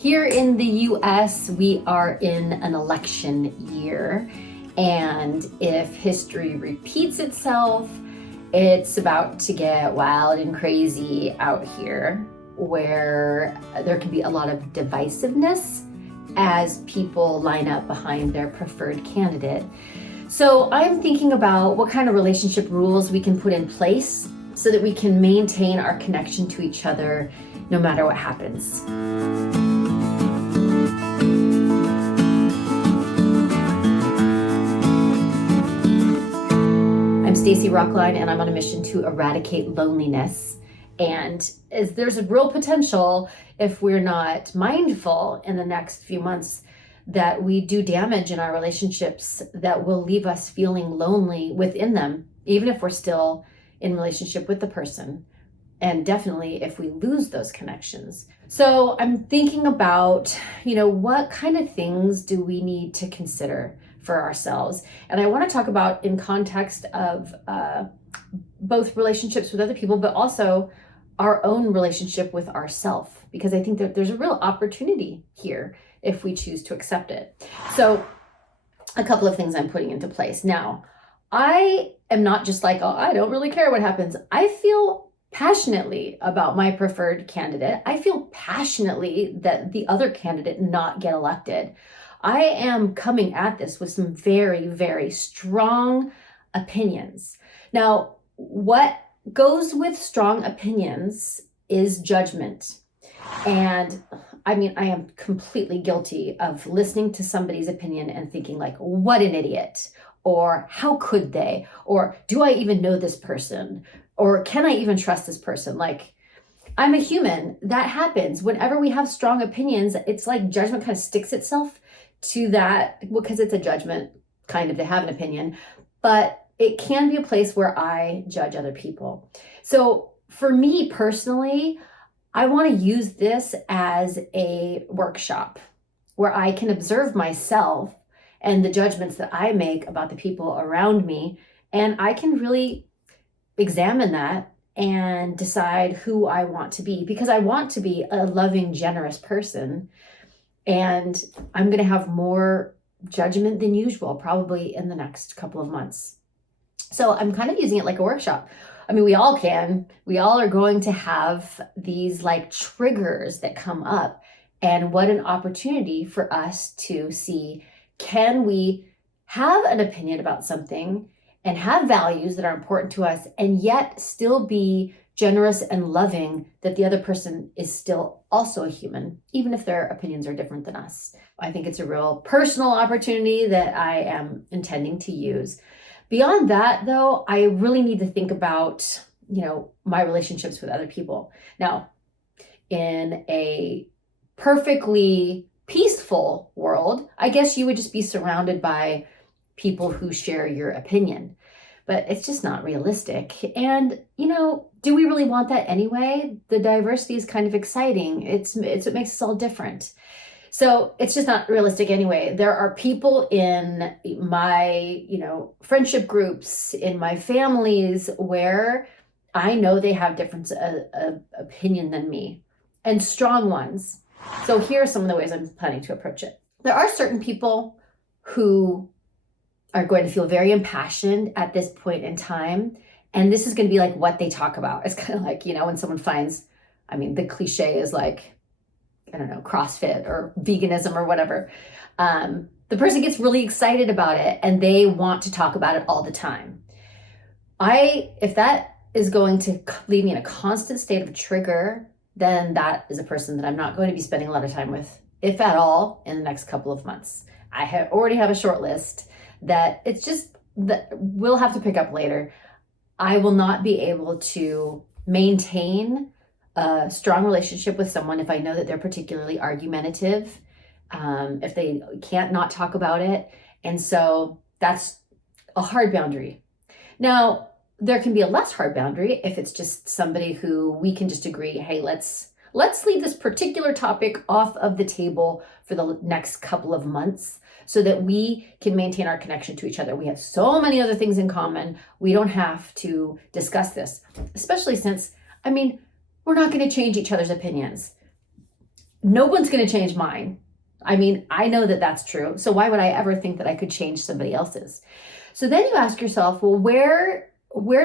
Here in the US, we are in an election year, and if history repeats itself, it's about to get wild and crazy out here, where there can be a lot of divisiveness as people line up behind their preferred candidate. So I'm thinking about what kind of relationship rules we can put in place so that we can maintain our connection to each other no matter what happens. I'm Stacy Rocklein, and I'm on a mission to eradicate loneliness. And as there's a real potential, if we're not mindful in the next few months, that we do damage in our relationships that will leave us feeling lonely within them, even if we're still in relationship with the person. And definitely if we lose those connections. So I'm thinking about, what kind of things do we need to consider for ourselves? And I want to talk about in context of both relationships with other people, but also our own relationship with ourselves, because I think that there's a real opportunity here if we choose to accept it. So a couple of things I'm putting into place. Now, I am not just like, oh, I don't really care what happens. I feel passionately about my preferred candidate. I feel passionately that the other candidate not get elected. I am coming at this with some very, very strong opinions. Now, what goes with strong opinions is judgment. And I am completely guilty of listening to somebody's opinion and thinking like, what an idiot, or how could they, or do I even know this person, or can I even trust this person? Like, I'm a human. That happens. Whenever we have strong opinions, it's like judgment kind of sticks itself to that, because it's a judgment kind of to have an opinion, but it can be a place where I judge other people. So for me personally, I want to use this as a workshop where I can observe myself and the judgments that I make about the people around me. And I can really examine that and decide who I want to be, because I want to be a loving, generous person. And I'm going to have more judgment than usual, probably in the next couple of months. So I'm kind of using it like a workshop. We all can. We all are going to have these like triggers that come up. And what an opportunity for us to see, can we have an opinion about something and have values that are important to us and yet still be generous and loving that the other person is still also a human, even if their opinions are different than us. I think it's a real personal opportunity that I am intending to use. Beyond that, though, I really need to think about, my relationships with other people. Now, in a perfectly peaceful world, I guess you would just be surrounded by people who share your opinion. But it's just not realistic. And, do we really want that anyway? The diversity is kind of exciting. It's what makes us all different. So it's just not realistic anyway. There are people in my, friendship groups, in my families, where I know they have different opinion than me, and strong ones. So here are some of the ways I'm planning to approach it. There are certain people who are going to feel very impassioned at this point in time. And this is going to be like what they talk about. It's kind of like, when someone finds, the cliche is like, I don't know, CrossFit or veganism or whatever. The person gets really excited about it and they want to talk about it all the time. If that is going to leave me in a constant state of trigger, then that is a person that I'm not going to be spending a lot of time with, if at all, in the next couple of months. I already have a short list that it's just that we'll have to pick up later. I will not be able to maintain a strong relationship with someone if I know that they're particularly argumentative, if they can't not talk about it. And so that's a hard boundary. Now, there can be a less hard boundary if it's just somebody who we can just agree, hey, let's leave this particular topic off of the table for the next couple of months so that we can maintain our connection to each other. We have so many other things in common. We don't have to discuss this, especially since, we're not going to change each other's opinions. no one's going to change mine. I mean, I know that that's true. So why would I ever think that I could change somebody else's? So then you ask yourself, well, where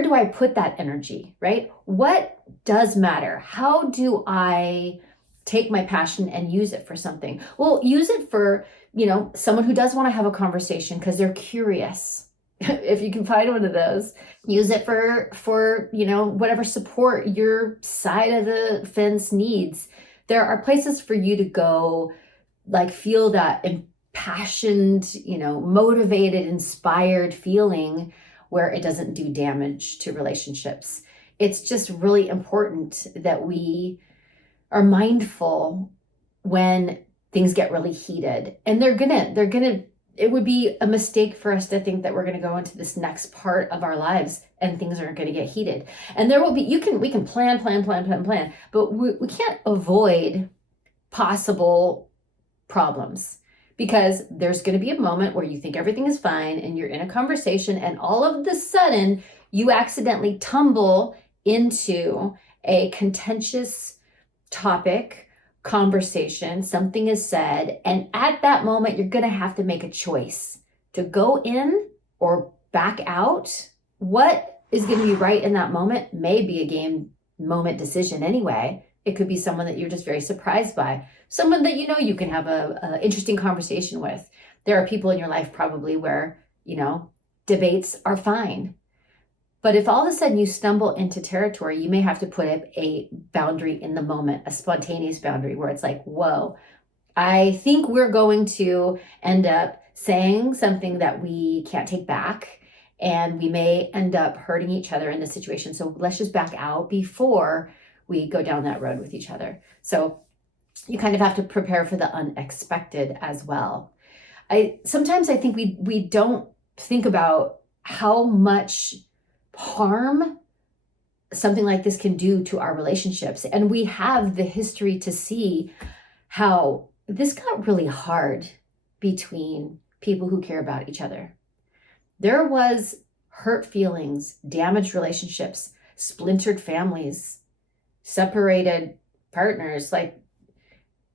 do I put that energy, right? What does matter? How do I take my passion and use it for something? Well, use it for, someone who does want to have a conversation because they're curious. If you can find one of those, use it for whatever support your side of the fence needs. There are places for you to go, like feel that impassioned, motivated, inspired feeling where it doesn't do damage to relationships. It's just really important that we are mindful when things get really heated. And it would be a mistake for us to think that we're going to go into this next part of our lives and things aren't going to get heated. And there will be, we can plan, but we can't avoid possible problems, because there's going to be a moment where you think everything is fine and you're in a conversation and all of a sudden you accidentally tumble into a contentious topic, conversation, something is said, and at that moment you're going to have to make a choice to go in or back out. What is going to be right in that moment may be a game moment decision anyway. It could be someone that you're just very surprised by, someone that you can have a interesting conversation with. There are people in your life probably where debates are fine. But if all of a sudden you stumble into territory, you may have to put a boundary in the moment, a spontaneous boundary where it's like, whoa, I think we're going to end up saying something that we can't take back, and we may end up hurting each other in this situation. So let's just back out before we go down that road with each other. So you kind of have to prepare for the unexpected as well. Sometimes I think we don't think about how much harm something like this can do to our relationships. And we have the history to see how this got really hard between people who care about each other. There was hurt feelings, damaged relationships, splintered families, separated partners. Like,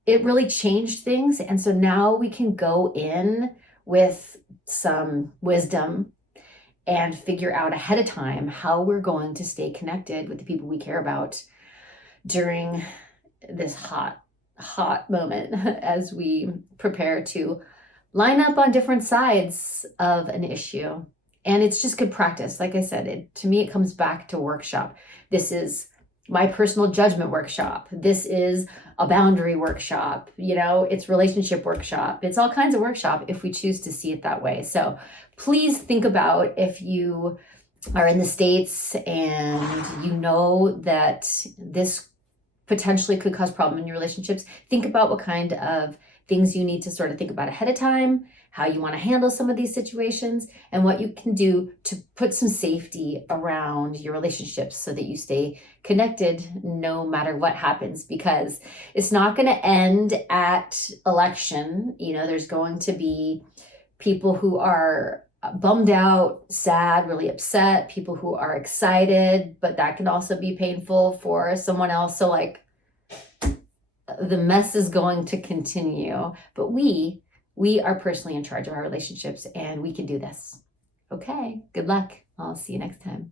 it really changed things. And so now we can go in with some wisdom and figure out ahead of time how we're going to stay connected with the people we care about during this hot moment as we prepare to line up on different sides of an issue. And it's just good practice. Like I said, to me, it comes back to workshop. This is my personal judgment workshop. This is a boundary workshop. It's relationship workshop. It's all kinds of workshop if we choose to see it that way. So please think about, if you are in the States and you know that this potentially could cause problem in your relationships, think about what kind of things you need to sort of think about ahead of time, how you want to handle some of these situations, and what you can do to put some safety around your relationships so that you stay connected no matter what happens, because it's not going to end at election. There's going to be people who are bummed out, sad, really upset, people who are excited, but that can also be painful for someone else. So the mess is going to continue, but we are personally in charge of our relationships, and we can do this. Okay, good luck. I'll see you next time.